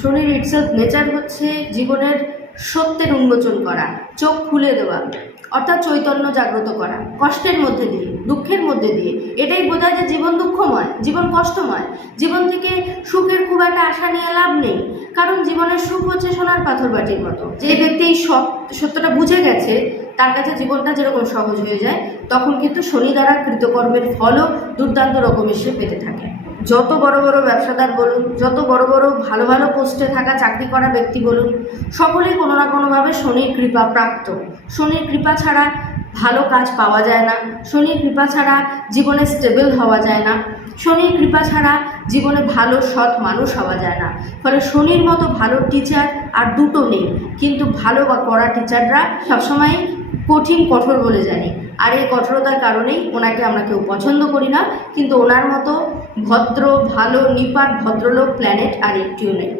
শনির itself nature হচ্ছে জীবনের সত্যের উন্মোচন করা, চোখ খুলে দেওয়া, অর্থাৎ চৈতন্য জাগ্রত করা, কষ্টের মধ্যে দিয়ে, দুঃখের মধ্যে দিয়ে। এটাই বোঝায় যে জীবন দুঃখময়, জীবন কষ্টময়। জীবন থেকে সুখের খুব একটা আশা নিয়ে লাভ নেই, কারণ জীবনের সুখ হচ্ছে সোনার পাথর বাটির মতো। যে ব্যক্তি এই সত্যটা বুঝে গেছে, তার কাছে জীবনটা যেরকম সহজ হয়ে যায়, তখন কিন্তু শনি দ্বারা কৃতকর্মের ফলও দুর্দান্ত রকমের সে পেতে থাকে। যত বড় বড় ব্যবসাদার বলুন, যত বড় বড় ভালো ভালো পোস্টে থাকা চাকরি করা ব্যক্তি বলুন, সকলেই কোনো না কোনোভাবে শনির কৃপা প্রাপ্ত। শনির কৃপা ছাড়া ভালো কাজ পাওয়া যায় না, শনির কৃপা ছাড়া জীবনে স্টেবল হওয়া যায় না, শনির কৃপা ছাড়া জীবনে ভালো সৎ মানুষ হওয়া যায় না। ফলে শনির মতো ভালো টিচার আর দুটো নেই, কিন্তু ভালো বা কড়া টিচাররা সবসময় কঠিন কঠোর বলে জানি। আর এই কঠোরতার কারণেই ওনাকে আমরা কেউ পছন্দ করি না, কিন্তু ওনার মতো ভদ্র, ভালো, নিপাট ভদ্রলোক প্ল্যানেট আর একটিও নেই।